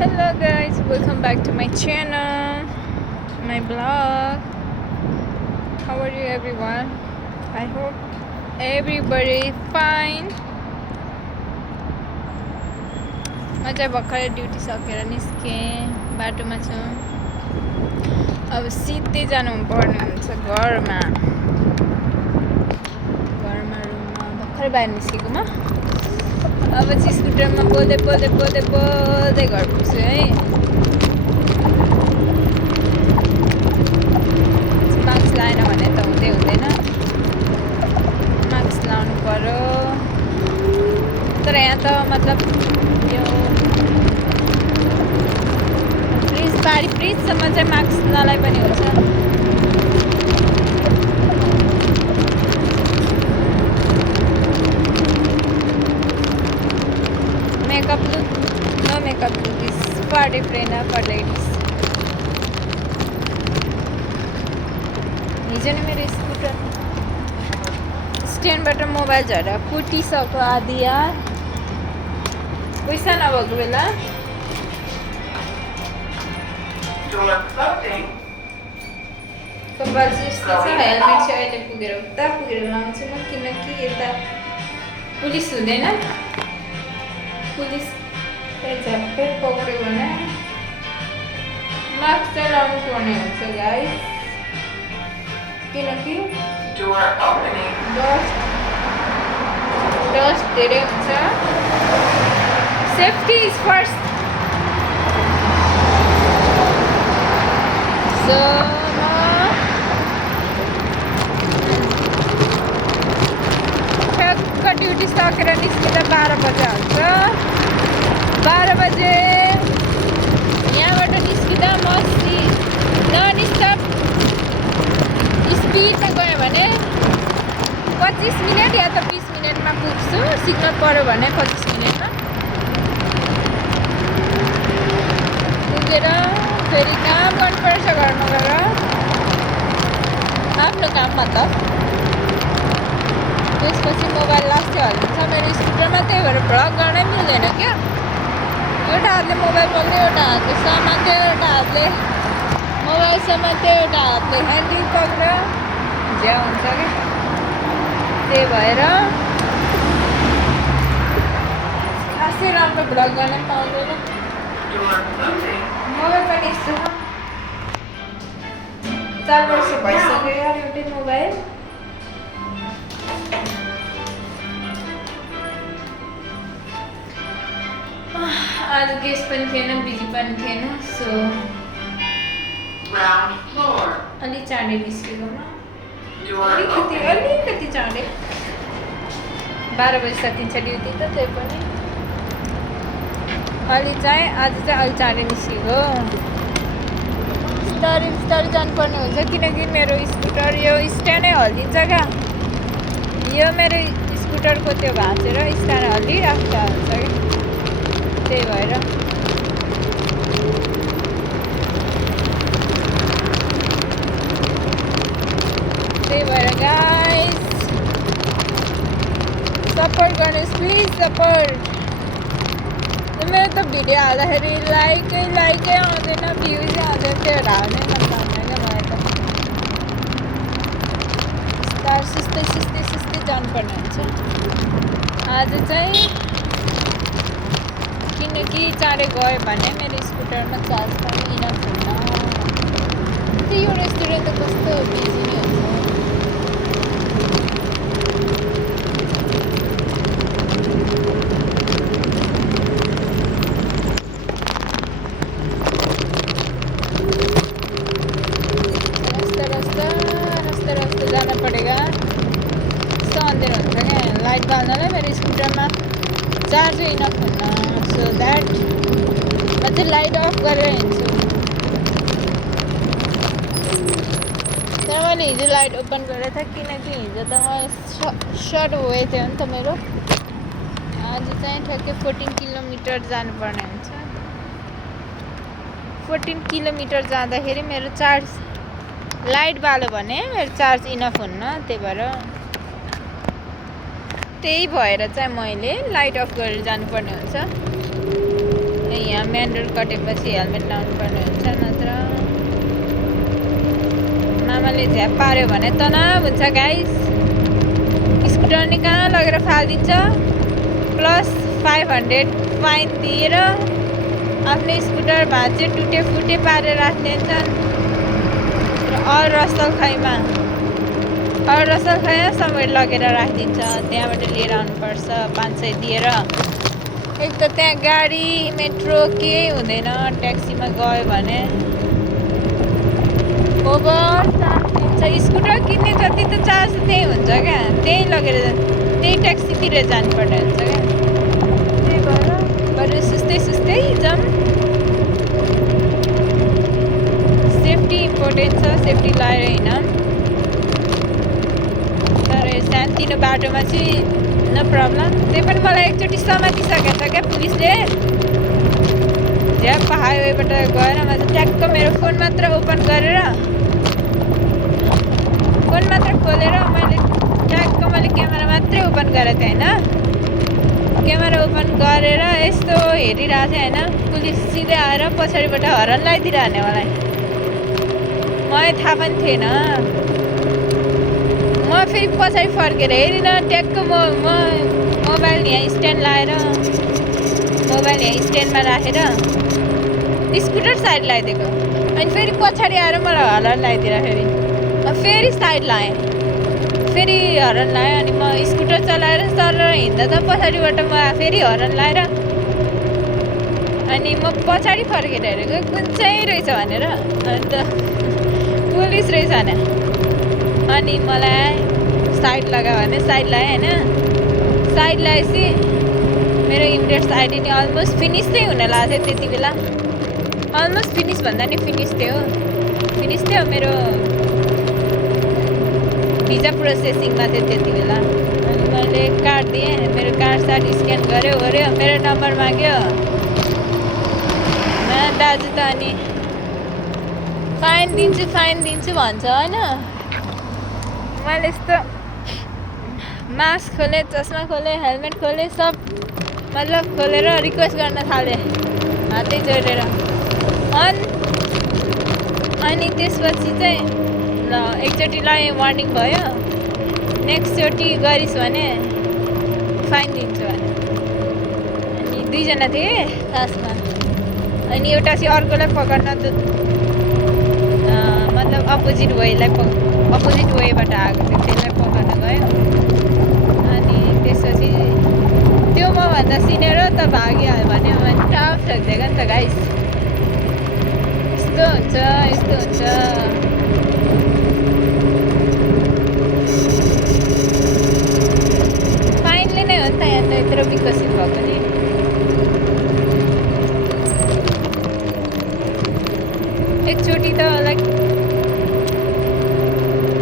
Hello guys, welcome back to my channel, my blog. How are you everyone? I hope everybody fine. म चाहिँ भर्खरै duty सकेर निस्केँ, बाटोमा छु। अब सिधै जानु पर्ने हुन्छ घरमा रुममा भर्खरै बाहिर निस्केको म। अब चाहिँ स्कुटरमा बोल्दै घर पुग्छु है। मास्क लगाएन भने त हुँदैन, मास्क लाउनु पर्यो। तर यहाँ त मतलब यो ब्रिजसम्म चाहिँ मास्क नलाइ पनि हुन्छ। No makeup look is far different for ladies. हिजो नि मेरो स्कुटर स्ट्यान्डबाट मोबाइल झरेर फुटिसक्यो आधी यार। पैसा नभएको बेला कपाल चाहिँ यस्तो छ। हेलमेट चाहिँ अहिले पुगेर लाउँछु म, किनकि यता पुलिस हुँदैन। पुलिस झट्टै पक्रियो भने मास्क चाहिँ लाउनु पर्ने हुन्छ गाइस, किनकि डस्ट धेरै हुन्छ। Safety is first. सो ठ्याक्क ड्युटी सकेर निस्किँदा 12 बजे हुन्छ। 12 बजे यहाँबाट निस्किँदा म नन स्टप स्पिडमा गयो भने 25 मिनट या त 20 मिनटमा पुग्छु। सिग्नल पऱ्यो भने 25 मिनटमा पुगेर फेरि काम गर्नुपर्छ घरमा गएर आफ्नो काममा त। त्यसपछि मोबाइल लास्टै हल्लिन्छ मेरो स्कुटरमा, त्यही भएर भ्लग गर्नै मिल्दैन क्या। एउटा हातले मोबाइल पक्रियो, एउटा हातले समात्यो, एउटा हातले मोबाइल समात्यो, एउटा हातले ह्यान्डल पक्रियो, ज्या हुन्छ कि। त्यही भएर खासै राम्रो भ्लग गर्न पाउँदैन। मोबाइल पनि यस्तो छ, 4 वर्ष भइसक्यो यार एउटै मोबाइल। आज गेस्ट पनि थिएन, बिजी पनि थिएन। सो अलि चाँडै निस्केको म, अलिकति चाँडै। 12 बजी सकिन्छ ड्युटी त, त्यही पनि आज चाहिँ अलि चाँडै निस्केको। बिस्तारै जानुपर्ने हुन्छ, किनकि मेरो स्कुटर यो स्ट्यान्डै हल्लिन्छ क्या। यो मेरो स्कुटरको त्यो भाँचेर स्ट्यान्ड हल्लिरहेको हुन्छ कि। त्यही भएर गाइस सपोर्ट गर्नुहोस् प्लिज, सपोर्ट। मेरो त भिडियो हाल्दाखेरि लाइकै आउँदैन, भ्युजै आउँदैन, त्यो हाल्नै मन लाग्दैन मलाई त। सुस्तै जानुपर्ने हुन्छ आज चाहिँ, किनकि चाँडै गयो भने मेरो स्कुटरमा चार्ज पनि इनफ हुन्न। यो रेस्टुरेन्ट त कस्तो बिजी नै हुन्छ। रास्ता जाना पड़ेगा। यस्तो अँधेरो हुन्छ क्या, लाइट बाल्नलाई मेरो स्कुटरमा चार्जै इनफ हुन्न। सो द्याट म चाहिँ लाइट अफ गरेर हिँड्छु। तर मैले हिजो लाइट ओपन गरेको थिएँ, किनकि हिजो त म सर्ट गएको थियो नि त मेरो। आज चाहिँ ठ्याक्कै 14 किलोमिटर जानुपर्ने हुन्छ। 14 किलोमिटर जाँदाखेरि मेरो चार्ज लाइट बाल्यो भने मेरो चार्ज इनफ हुन्न। त्यही भएर चाहिँ मैले लाइट अफ गरेर जानुपर्ने हुन्छ। यहाँ मेन रोड कटेपछि हेलमेट लाउनु पर्ने हुन्छ, नत्र मामाले झ्याप पार्यो भने तनाव हुन्छ गाइस। स्कुटर नि कहाँ लगेर फालिदिन्छ, प्लस 500 फाइन दिएर आफ्नै स्कुटर भाँचे टुटे फुटे पारेर राखिदिन्छन्। र रसल खैमा समेत लगेर राखिदिन्छ, त्यहाँबाट लिएर आउनुपर्छ 500 दिएर। एक त त्यहाँ गाडी मेट्रो केही हुँदैन, ट्याक्सीमा गयो भने ओभर चार्ज दिन्छ। स्कुटर किन्ने जति त चार्ज त्यही हुन्छ क्या, त्यही लगेर त्यही ट्याक्सीतिर जानुपर्ने हुन्छ क्या। त्यही भएर बरु सुस्तै जाउँ। सेफ्टी इम्पोर्टेन्ट छ, सेफ्टी लगाएर हिँडौँ। तर सानोतिनो बाटोमा चाहिँ नो प्रब्लम। त्यही पनि मलाई एकचोटि समातिसकेको छ क्या पुलिसले। झ्याप हाइवेबाट गएर मैले ट्याक्क मेरो फोन मात्र ओपन गरेर खोलेर मैले क्यामेरा मात्रै ओपन गरेको थिएँ होइन। क्यामेरा ओपन गरेर यस्तो हेरिरहेको थिएँ होइन, पुलिस सिधै आएर पछाडिबाट हर्न लगाइदिइरहने मलाई। मलाई थाहा पनि थिएन। म फेरि पछाडि फर्केर हेरिनँ, ट्याक्क मोबाइल यहाँ स्ट्यान्डमा राखेर स्कुटर साइड लगाइदिएको। अनि फेरि पछाडि आएर मलाई हर्न लगाइदिएर फेरि साइड लगाएँ, फेरि हर्न लगाएँ। अनि म स्कुटर चलाएर सर हिँड्दा त पछाडिबाट म फेरि हर्न लगाएर अनि म पछाडि फर्केर हेरेको कुन चाहिँ रहेछ भनेर, अन्त पुलिस रहेछ भने अनि मलाई साइड लगायो भने साइड लगाएँ होइन। साइड लगाएपछि मेरो इमिडिएट आइडी नि अलमोस्ट फिनिस चाहिँ हुन लाग्थ्यो त्यति बेला। अलमोस्ट फिनिस भन्दा नि फिनिस थियो मेरो भिजा प्रोसेसिङमा थियो त्यति बेला। अनि मैले कार्ड दिएँ, मेरो कार्ड स्क्यान गऱ्यो मेरो नम्बर माग्यो। दाजु त अनि फाइन दिन्छु भन्छ होइन। मैले यस्तो मास्क खोलेँ, चस्मा खोलेँ, हेलमेट खोलेँ, सब मतलब खोलेर रिक्वेस्ट गर्न थालेँ हातै जोडेर। अनि त्यसपछि चाहिँ ल एकचोटि लगाएँ, वार्निङ भयो। नेक्स्टचोटि गरिस् भने फाइन दिन्छु भने। अनि 2 जना थिए खासमा। अनि एउटा चाहिँ अर्कोलाई पकड्न मतलब अपोजिट वेबाट आएको थियो, त्यसलाई पकड्न गयो। अनि त्यसपछि त्यो मभन्दा सिनियर त भागिहाल्यो भने टाफ ठोकिदिएको नि त गाइस। यस्तो हुन्छ। फाइनले नै हो नि त यहाँ त यत्रो विकसित भएको नि। एकचोटि त लाइक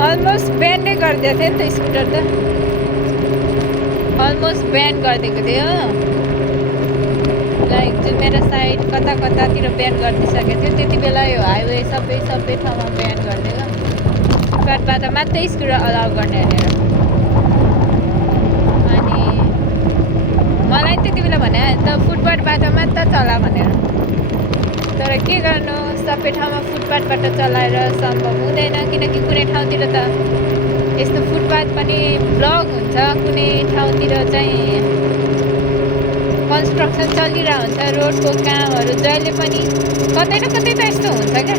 अलमोस्ट ब्यान्डै गरिदिएको थियो नि त स्कुटर त, अलमोस्ट ब्यान गरिदिएको थियो। लाइक जुमेरा साइड कतातिर ब्यान गरिदिइसकेको थियो त्यति बेला। यो हाइवे सबै ठाउँमा ब्यान गरिदिएको। फुटपाथबाट मात्रै स्कुटर अलाउ गर्ने भनेर। अनि मलाई त्यति बेला भने त फुटपाथबाट मात्र चला भनेर। तर के गर्नु, सबै ठाउँमा फुटपाथबाट चलाएर सम्भव हुँदैन, किनकि कुनै ठाउँतिर त यस्तो फुटपाथ पनि ब्लक हुन्छ, कुनै ठाउँतिर चाहिँ कन्स्ट्रक्सन चलिरहेको हुन्छ, रोडको कामहरू जहिले पनि कतै न कतै त यस्तो हुन्छ क्या।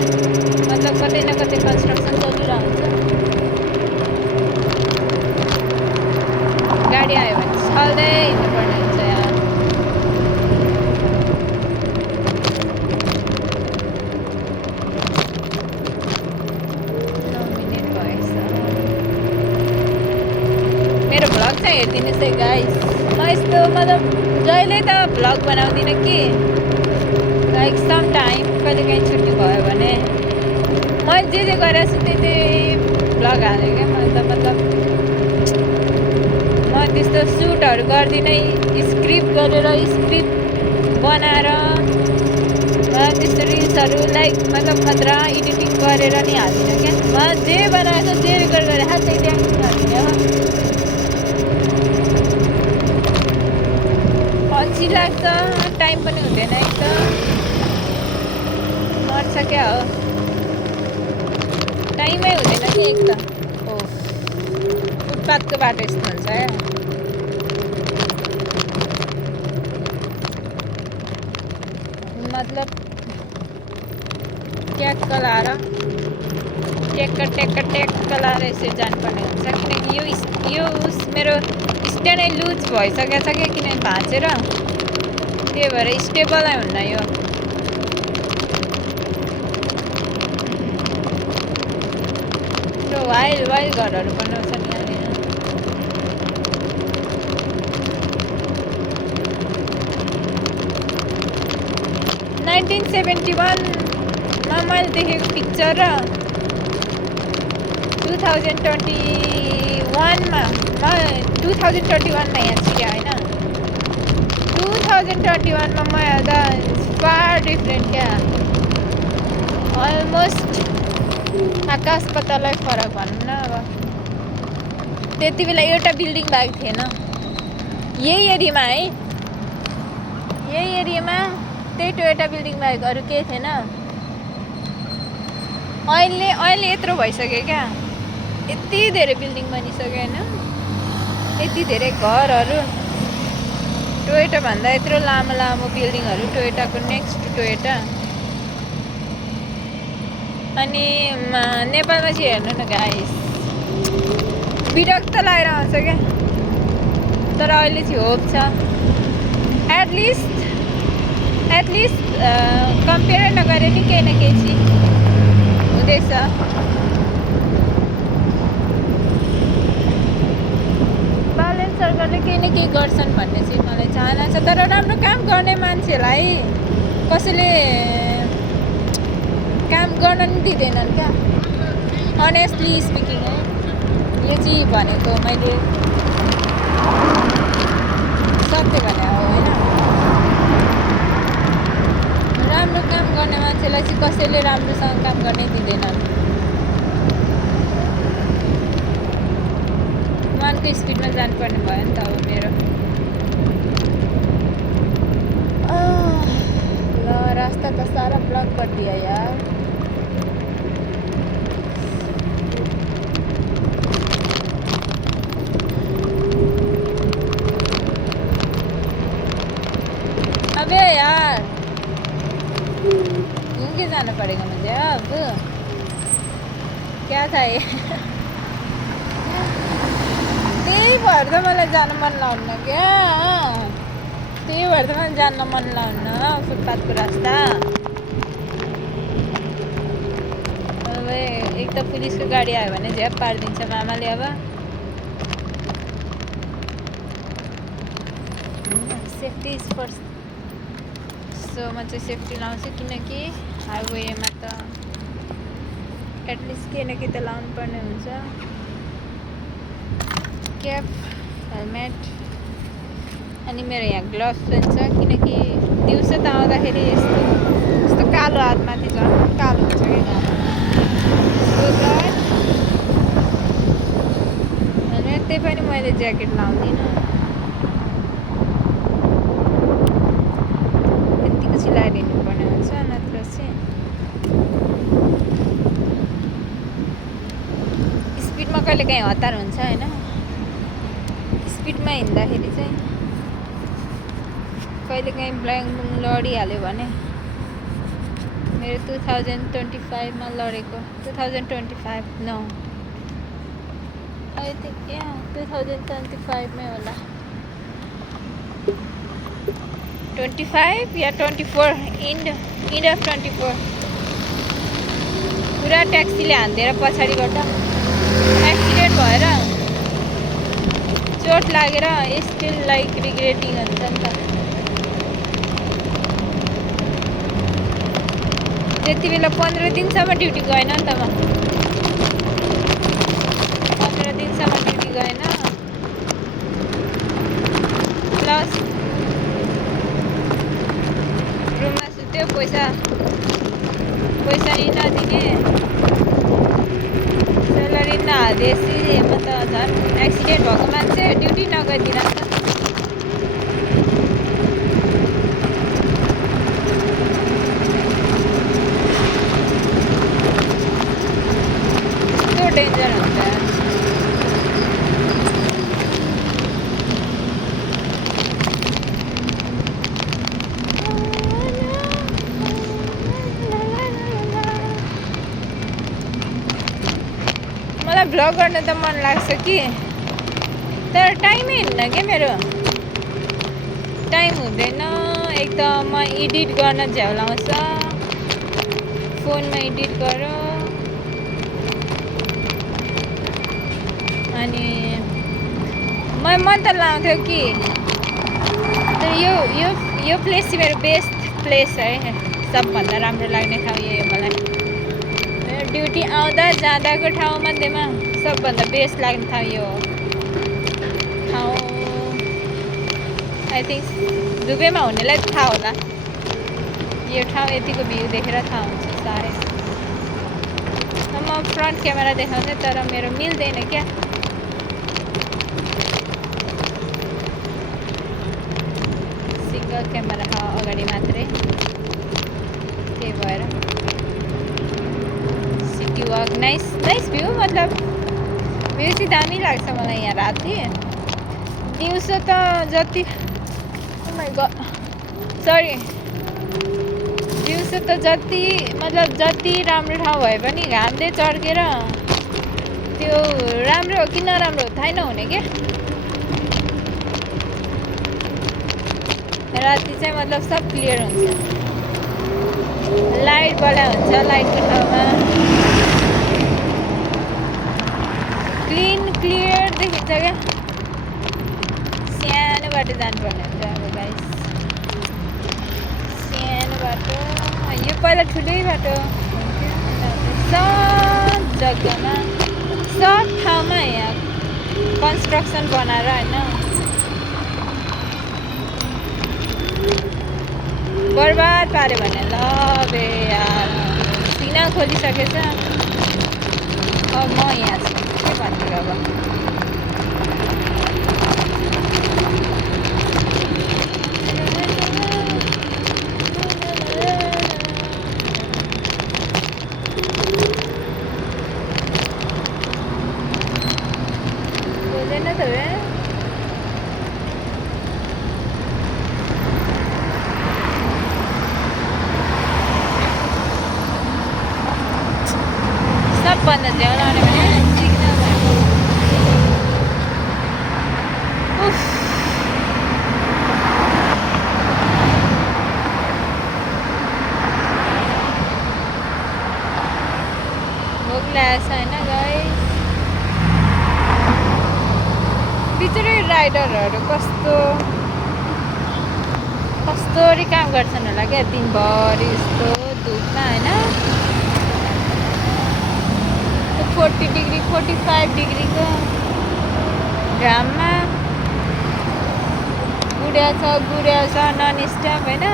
मतलब कतै न कतै कन्स्ट्रक्सन चलिरहेको हुन्छ। गाडी आयो भने चल्दै हिँड्नुपर्ने हुन्छ यहाँ। मेरो भ्लग चाहिँ हेरिदिनुहोस् है गाइस। म यस्तो मतलब जहिले त भ्लग बनाउँदिनँ कि, लाइक सम टाइम कहिलेकाहीँ छुट्टी भयो भने मैले जे गरेको छु त्यही भ्लग हालेँ क्या। मैले त मतलब म त्यस्तो सुटहरू गर्दिनँ, स्क्रिप्ट बनाएर त्यस्तो रिल्सहरू लाइक मतलब खतरा एडिटिङ गरेर नि हाल्दिनँ क्या। म जे बनाएको जे रेकर्ड गरेर त्यही त्यहाँ हाल्दिनँ। बेसी लाग्छ टाइम पनि हुँदैन एक त मर्छ क्या हो टाइमै हुँदैन कि एक त हो फुटपाथको बाटो यस्तो हुन्छ क्या मतलब ट्याक्क लाएर ट्याक्क लाएर यसरी जानुपर्ने हुन्छ किनकि यो मेरो स्ट्यान्डै लुज भइसकेको छ क्या किनभने भाँचेर त्यही भएर स्टेबलै हुन्न यो वाइल्ड घरहरू बनाउँछ नि यहाँनिर 1971 मा मैले देखेको पिक्चर र 2021 मा 2021 मा यहाँ छिर्या होइन 2021 मा म हेर्दा फार डिफ्रेन्ट क्या अलमोस्ट आकाश पतालै फरक भनौँ न अब त्यति बेला एउटा बिल्डिङ भएको थिएन यही एरियामा त्यही टोयोटा बिल्डिङ बाहेक अरू केही थिएन अहिले यत्रो भइसक्यो क्या यति धेरै बिल्डिङ बनिसक्यो होइन यति धेरै घरहरू टोयोटा भन्दा यत्रो लामो बिल्डिङहरू टोयोटाको नेक्स्ट टोयोटा अनि नेपालमा चाहिँ हेर्नु न गाइस विरक्त लागेर आउँछ क्या तर अहिले चाहिँ होप छ एटलिस्ट कम्पेयर नगरे नि केही न केही चाहिँ हुँदैछ बालन सरकारले केही न केही गर्छन् भन्ने चाहिँ मलाई चाहना छ तर राम्रो काम गर्ने मान्छेलाई कसैले काम गर्न नि दिँदैनन् क्या अनेस्टली स्पिकिङ है यो चाहिँ भनेको मैले सत्य भने हो होइन राम्रो काम गर्ने मान्छेलाई चाहिँ कसैले राम्रोसँग काम गर्नै दिँदैनन् वानको स्पिडमा जानुपर्ने भयो नि त अब मेरो ल रास्ता त सारा ब्लक गरिदियो यार अबे यार घूम के जाना पड़ेगा मुझे अब क्या था ये त्यही भएर त मलाई जान मन लाग्दैन क्या त्यही भएर त मलाई जान मन लाग्दैन फुटपाथको रास्ता अब एक त पुलिसको गाडी आयो भने झ्याप पारिदिन्छ मामाले अब सेफ्टी इज फर्स्ट सो म चाहिँ सेफ्टी लाउँछु किनकि हाइवेमा त एटलिस्ट केही न केही त लाउनु पर्ने हुन्छ क्याप हेलमेट अनि मेरो यहाँ ग्लोभ्स पनि छ किनकि दिउँसो त आउँदाखेरि यस्तो कालो हातमाथि झन् कालो हुन्छ कि हेलमेट त्यही पनि मैले ज्याकेट लाउँदिनँ यत्तिको सिलाएर हिँड्नुपर्ने हुन्छ नत्र चाहिँ स्पिडमा कहिले काहीँ हतार हुन्छ होइन स्पिडमा हिँड्दाखेरि चाहिँ कहिले काहीँ ब्ल्याङ्क लडिहाल्यो भने मेरो 2025 मा लडेको 2025 नो आई थिङ्क 2025 मै होला 25 या 24 इन्ड अफ 24 पुरा ट्याक्सीले हान्दिएर पछाडिबाट एक्सिडेन्ट भएर चोट लागेर स्टिल लाइक रिग्रेटिङ हुन्छ नि त त्यति बेला 15 दिनसम्म ड्युटी गएन नि त म 15 दिनसम्म ड्युटी गएन प्लस रुममा सुत्यो पैसा नि नदिने सेलरी नहालेपछि म त झन् एक्सिडेन्ट भएको मान्छे ड्युटी नगइदिन त भ्लग गर्न त मन लाग्छ कि तर टाइमै हुन्न क्या मेरो टाइम हुँदैन एक त म एडिट गर्न झ्याउ लाउँछ फोनमा एडिट गर अनि मन त लाउँथ्यो कि तर यो प्लेस चाहिँ मेरो बेस्ट प्लेस है सबभन्दा राम्रो लाग्ने ठाउँ यही हो मलाई ड्युटी आउँदा जाँदाको ठाउँ मध्येमा सबभन्दा बेस्ट लाग्ने ठाउँ यो हो ठाउँ आई थिङ्क दुबईमा हुनेलाई थाहा होला यो ठाउँ यतिको भ्यू देखेर थाहा हुन्छ साह्रै म फ्रन्ट क्यामेरा देखाउँथेँ तर मेरो मिल्दैन क्या सिङ्गल क्यामेरा अगाडि मात्रै त्यही भएर सिटी वाक नाइस भ्यू मतलब भ्यू चाहिँ दामी लाग्छ मलाई यहाँ राति दिउँसो त जति सरी दिउँसो त जति मतलब जति राम्रो ठाउँ भए पनि घामले चर्केर त्यो राम्रो हो कि नराम्रो हो थाहै नहुने क्या राति चाहिँ मतलब सब क्लियर हुन्छ लाइट बला हुन्छ लाइटको ठाउँमा क्लियर देखिन्छ क्या सानो बाटो जानुपर्ने हुन्छ अब गाइस सानो बाटो यो पहिला ठुलै बाटो सब जग्गामा सब ठाउँमा यहाँ कन्स्ट्रक्सन बनाएर होइन बर्बाद पाऱ्यो भने ल बे यार सिना खोलिसकेछ अब म यहाँ छु के भन्छु अब बोल्दैन त बे सबभन्दा झ्याउ लाउने भने सिग्नल भएको भोक लागेको छ होइन गाइस बिचरै राइडरहरू कस्तो काम गर्छन् होला क्या दिनभरि यस्तो धुपमा होइन 40 डिग्री 45 डिग्रीको घाममा गुड्या छ नन स्टप होइन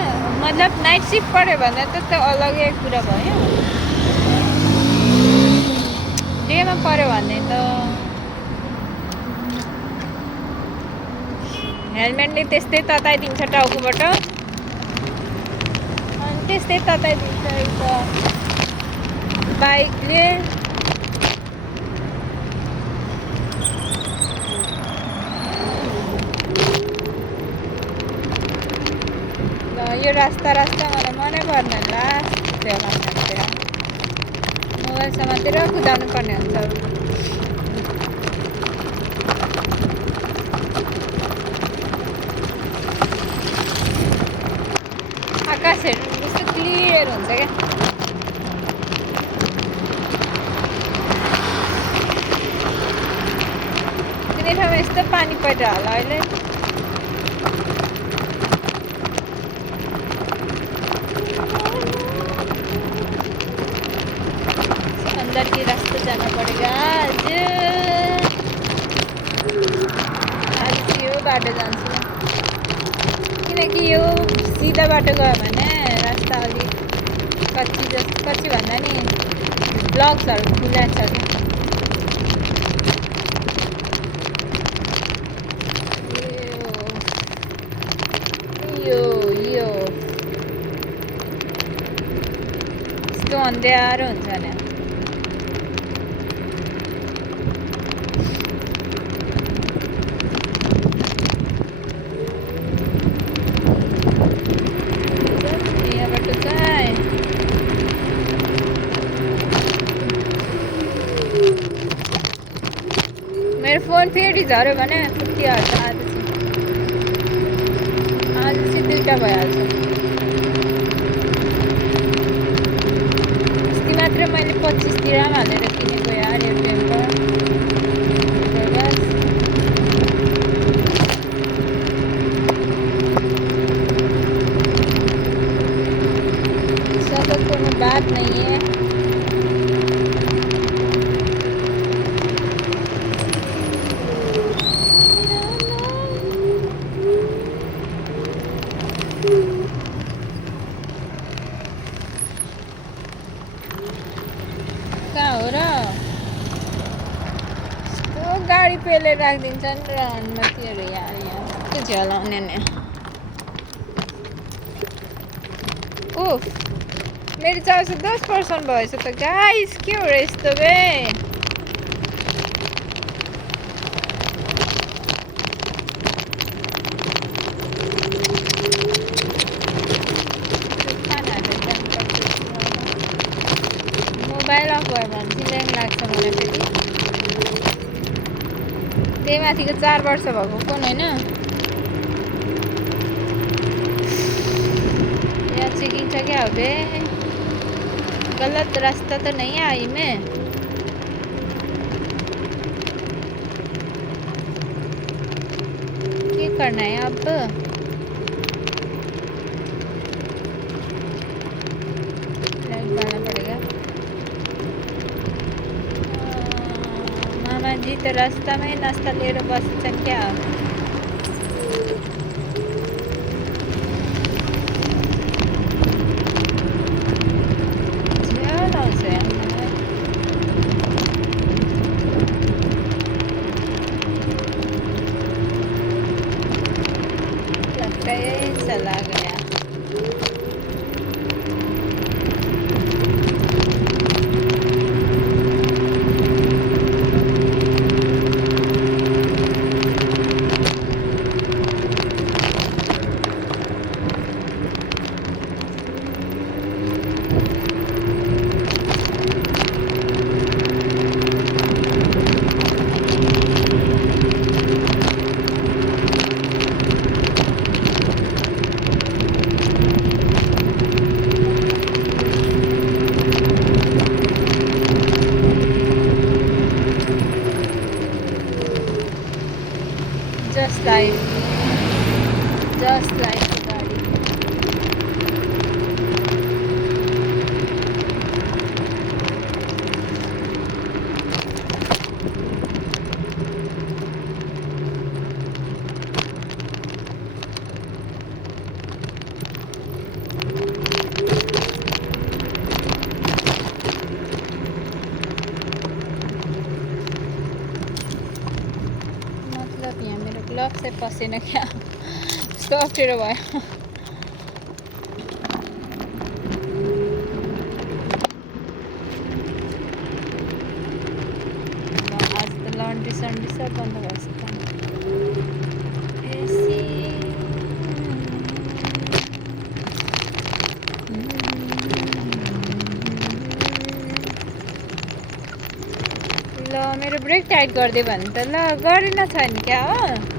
मतलब नाइट सिफ्ट पऱ्यो भने त अलगै कुरा भयो डेमा पऱ्यो भने त हेलमेटले त्यस्तै तताइदिन्छ टाउकोबाट अनि त्यस्तै तताइदिन्छ एउटा बाइकले यो रास्ता मलाई मनै पर्दैन लास्ट मोबाइल समातेर कुदाउनु पर्ने हुन्छ आकाशहरू कस्तो क्लियर हुन्छ क्या कुनै ठाउँमा यस्तो पानी परिरहेको होला अहिले अंदर के रास्ते जाना पड़ेगा आज यो बाटो जान्छु किनकि यो सिधा बाटो गयो भने रास्ता अलिक कच्ची भन्दा नि ब्लक्सहरू खुला छ यो यस्तो अन्ध्यारो हुन्छ नि फोन फेरि झऱ्यो भने फुटिहाल्छ। आज चाहिँ 2टा भइहाल्छ। अस्ति मात्र मैले 25 दिराम हालेर किनेको यार यो टेम्पर। सबक कोनो बात नहीं है। कहाँ हो र? गाडी पेले राखिदिन्छन् र अनुमतिहरू यार यहाँ कस्तो झ्यालाउने नि। उफ मेरो 410% भएछ त गाइस, के हो र यस्तो बे? मोबाइल अफ भयो भने चाहिँ ल्याङ लाग्छ मलाई फेरि। त्यही माथिको 4 वर्ष भएको फोन होइन। यहाँ चेकिङ छ क्या हो बे? गलत रास्ता तो नहीं आई मैं। क्या करना है अब? पड़ेगा। मामा जी तो रास्ता में नाश्ता ले रहे बस चल क्या? चला गया। Just like the गाड़ी। मतलब यहाँ मेरो ग्लव से पसेन क्या? अप्ठ्यारो भयो। आज त लन्ड्री सन्ड्री सब बन्द भएछ। ल मेरो ब्रेक टाइट गरिदियो भने त ल गरेन छैन क्या हो।